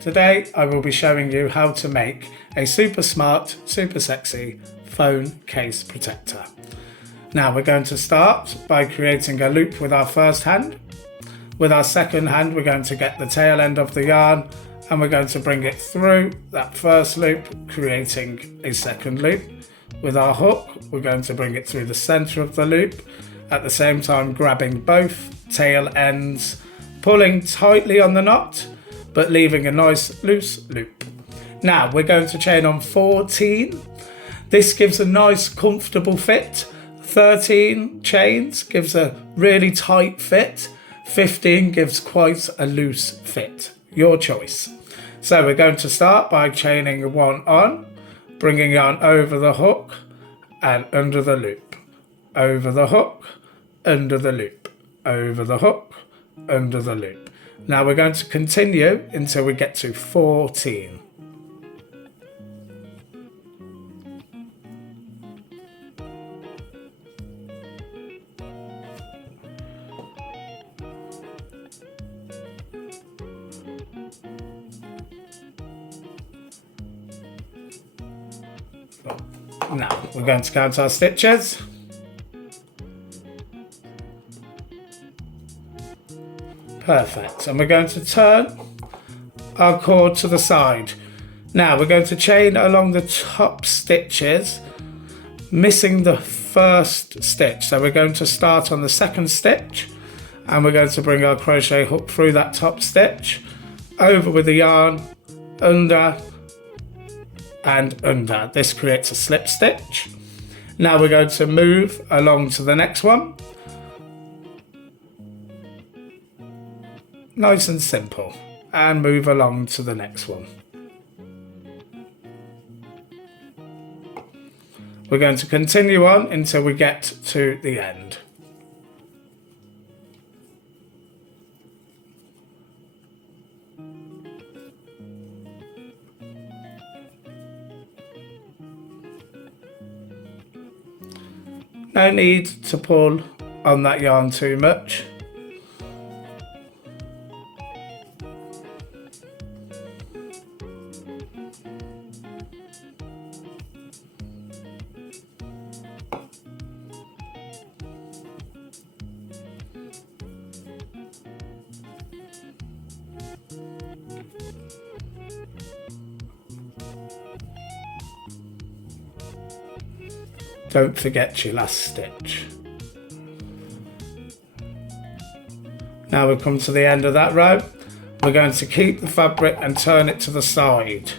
Today I will be showing you how to make a super smart, super sexy phone case protector. Now we're going to start by creating a loop with our first hand. With our second hand we're going to get the tail end of the yarn and we're going to bring it through that first loop, creating a second loop. With our hook we're going to bring it through the center of the loop, at the same time grabbing both tail ends, pulling tightly on the knot but leaving a nice loose loop. Now we're going to chain on 14. This gives a nice comfortable fit. 13 chains gives a really tight fit. 15 gives quite a loose fit. Your choice. So we're going to start by chaining one on, bringing yarn over the hook and under the loop, over the hook, under the loop, over the hook, under the loop. Now we're going to continue until we get to 14. Now we're going to count our stitches. Perfect, and we're going to turn our cord to the side. Now we're going to chain along the top stitches, missing the first stitch. So we're going to start on the second stitch and we're going to bring our crochet hook through that top stitch, over with the yarn, under and under. This creates a slip stitch. Now we're going to move along to the next one. Nice and simple, and move along to the next one. We're going to continue on until we get to the end. No need to pull on that yarn too much. Don't forget your last stitch. Now we've come to the end of that row. We're going to keep the fabric and turn it to the side.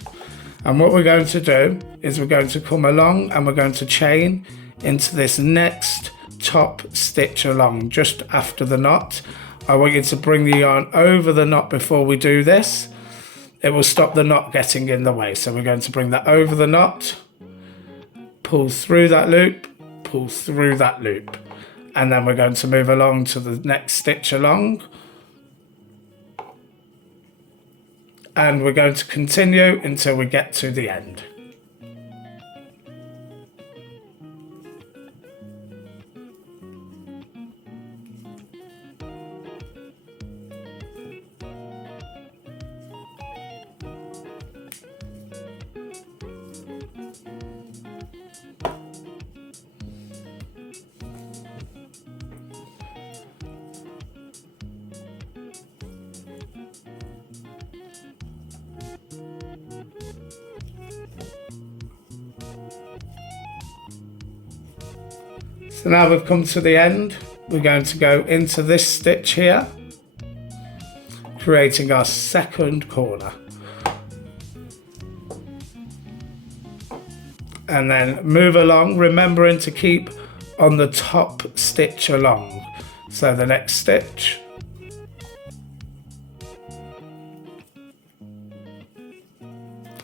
And what we're going to do is we're going to come along and we're going to chain into this next top stitch along just after the knot. I want you to bring the yarn over the knot before we do this. It will stop the knot getting in the way. So we're going to bring that over the knot, pull through that loop, pull through that loop, and then we're going to move along to the next stitch along, and we're going to continue until we get to the end. So now we've come to the end, we're going to go into this stitch here, creating our second corner. And then move along, remembering to keep on the top stitch along. So the next stitch.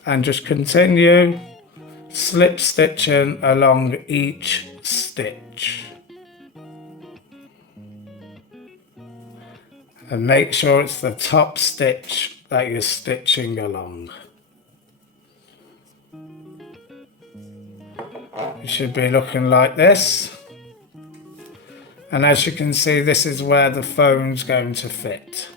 And just continue slip stitching along each stitch. And make sure it's the top stitch that you're stitching along. It should be looking like this. And as you can see, this is where the phone's going to fit.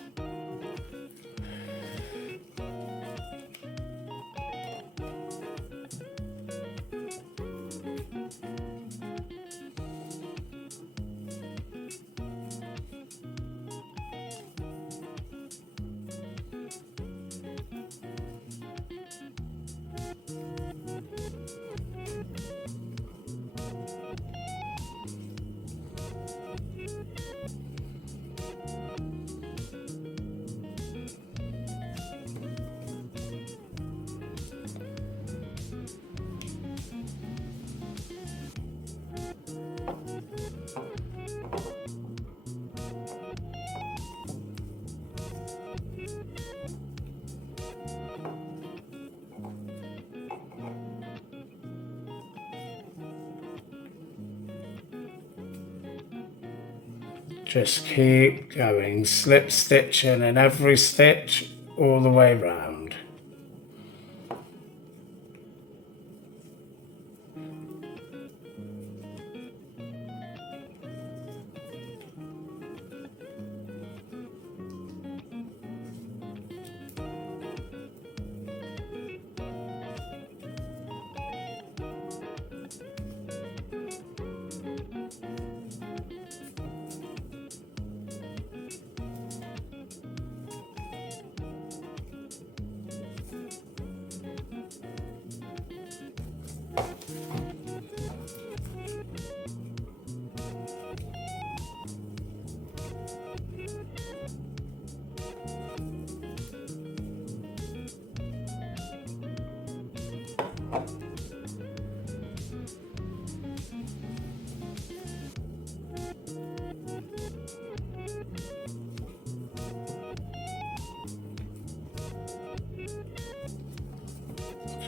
Just keep going, slip stitching in every stitch all the way round.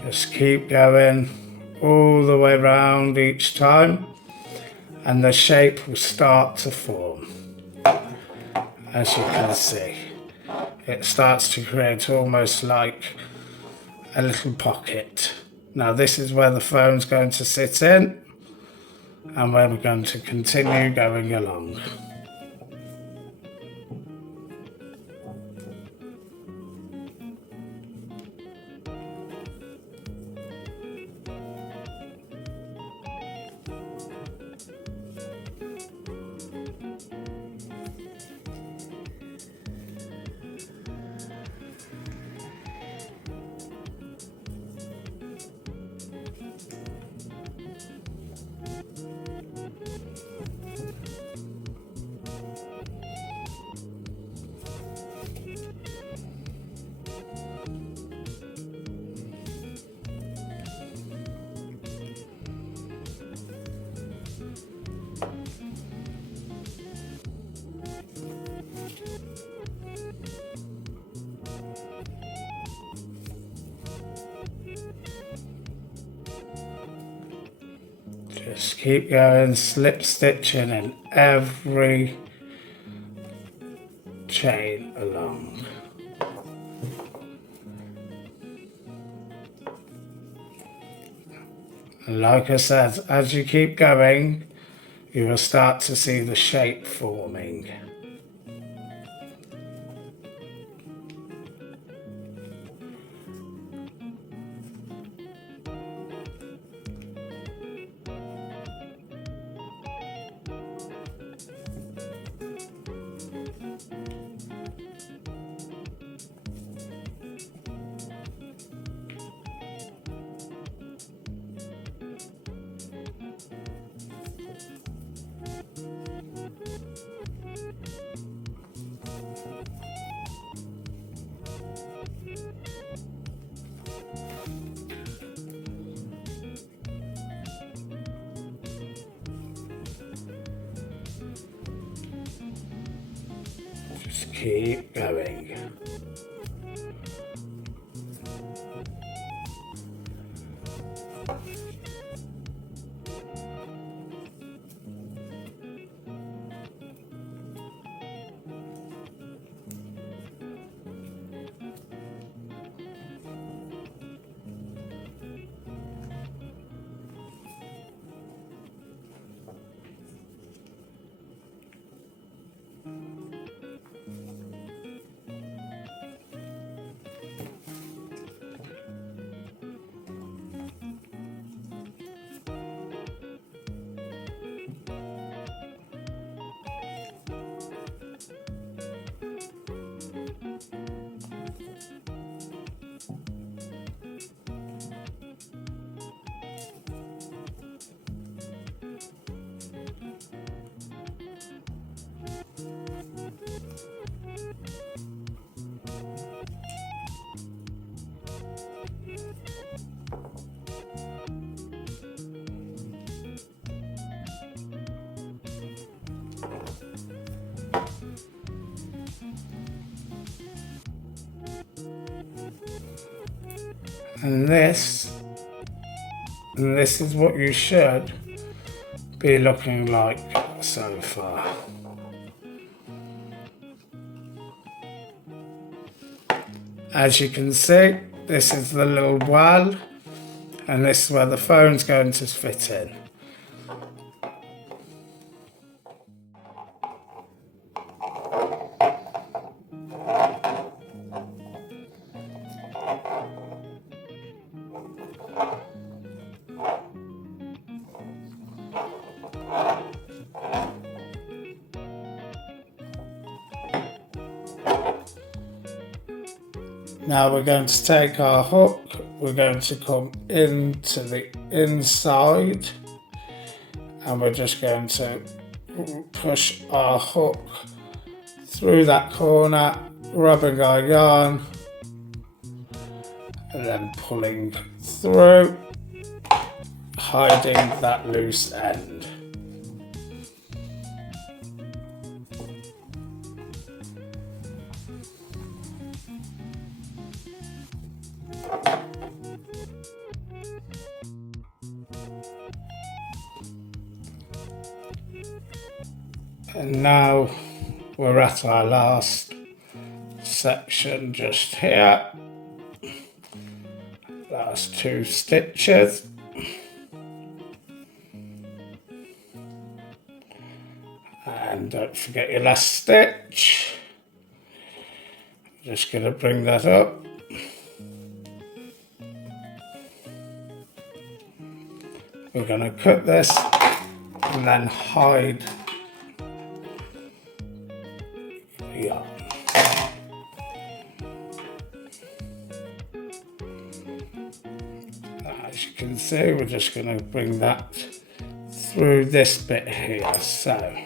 Just keep going all the way around each time, and the shape will start to form. As you can see, it starts to create almost like a little pocket. Now this is where the phone's going to sit in, and where we're going to continue going along. Just keep going, slip stitching in every chain along. And like I said, as you keep going, you will start to see the shape forming. Just keep going. And this is what you should be looking like so far. As you can see, this is the little wall, and this is where the phone's going to fit in. Now we're going to take our hook, we're going to come into the inside, and we're just going to push our hook through that corner, rubbing our yarn, and then pulling through, hiding that loose end. And now we're at our last section just here. Last 2 stitches. And don't forget your last stitch. Just going to bring that up. We're going to cut this and then hide the yarn. As you can see, we're just going to bring that through this bit here. So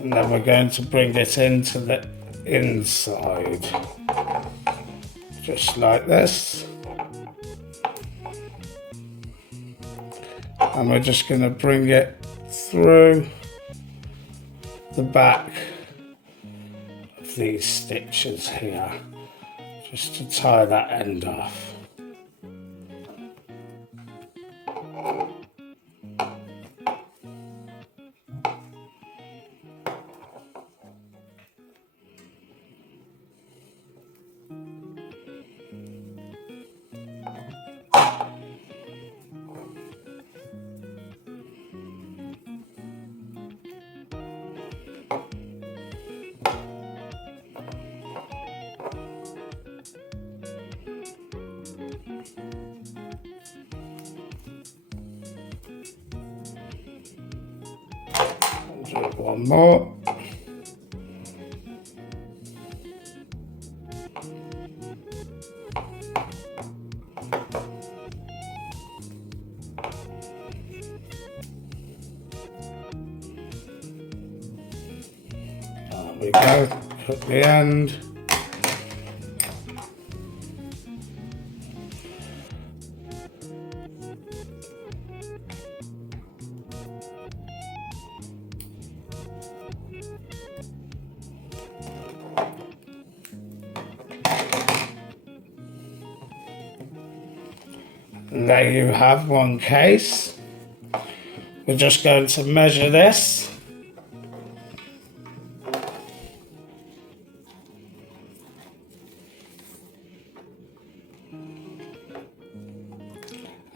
and then we're going to bring it into the inside, just like this. And we're just going to bring it through the back of these stitches here, just to tie that end off. Do one more. There we go, cut the end. And there you have one case. We're just going to measure this.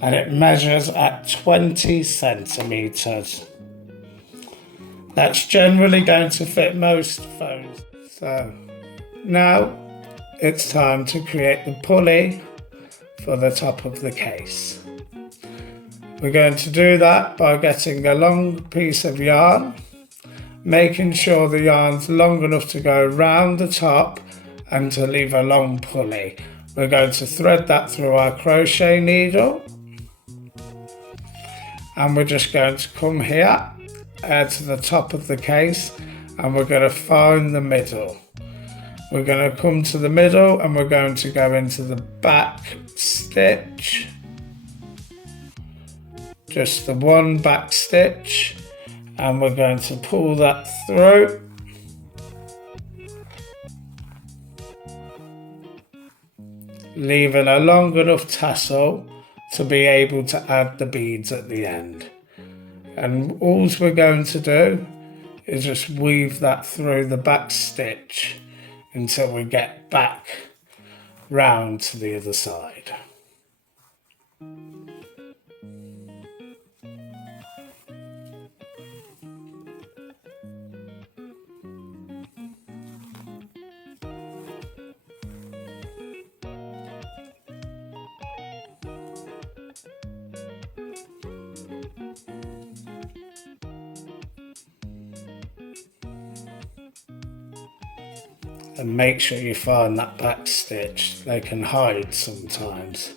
And it measures at 20 centimeters. That's generally going to fit most phones. So now it's time to create the pulley for the top of the case. We're going to do that by getting a long piece of yarn, making sure the yarn's long enough to go round the top and to leave a long pulley. We're going to thread that through our crochet needle, and we're just going to come here to the top of the case, and we're going to find the middle. We're going to come to the middle and we're going to go into the back stitch, just the one back stitch, and we're going to pull that through, leaving a long enough tassel to be able to add the beads at the end. And all we're going to do is just weave that through the back stitch until we get back round to the other side. And make sure you find that back stitch, they can hide sometimes.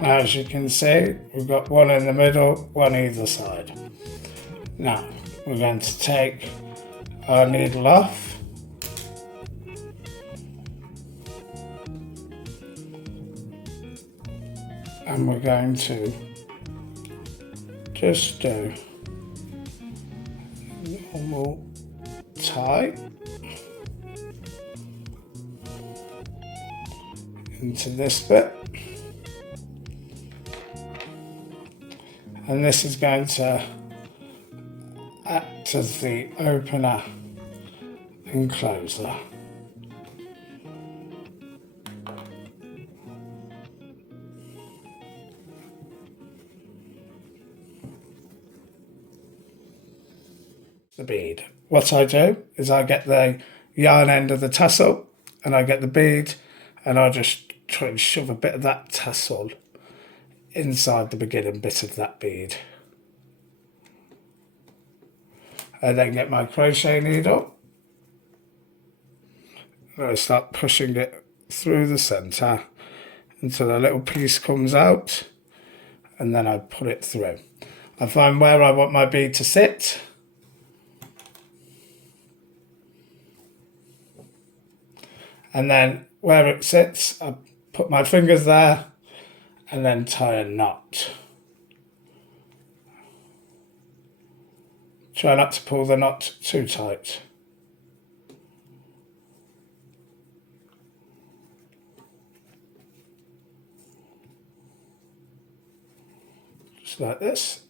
Now, as you can see, we've got one in the middle, one either side. Now, we're going to take our needle off. And we're going to just do normal tie into this bit. And this is going to act as the opener and closer. The bead. What I do is I get the yarn end of the tassel and I get the bead and I just try and shove a bit of that tassel inside the beginning bit of that bead. I then get my crochet needle and I start pushing it through the centre until a little piece comes out, and then I put it through. I find where I want my bead to sit, and then where it sits I put my fingers there and then tie a knot. Try not to pull the knot too tight. just like this.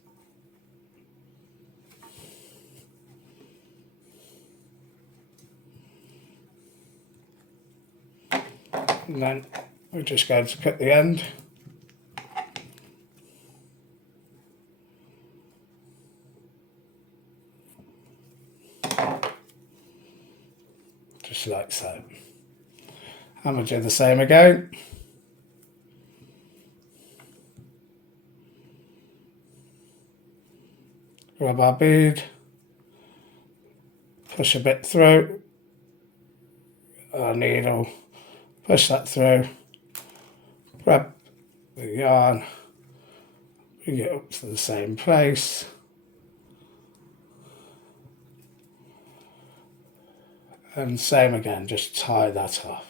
And then we're just going to cut the end. Just like so. And we'll do the same again. Grab our bead, push a bit through, our needle, push that through, grab the yarn, bring it up to the same place, and same again, just tie that off.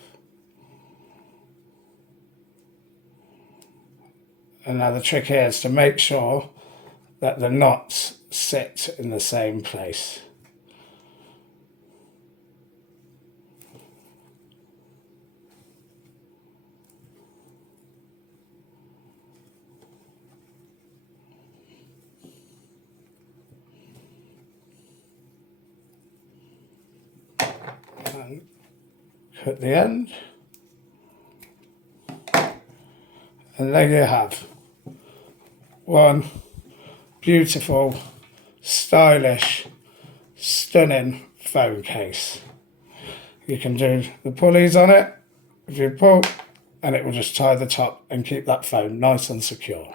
And now the trick here is to make sure that the knots sit in the same place. And cut the end. And there you have one beautiful, stylish, stunning phone case. You can do the pulleys on it if you pull, and it will just tie the top and keep that phone nice and secure.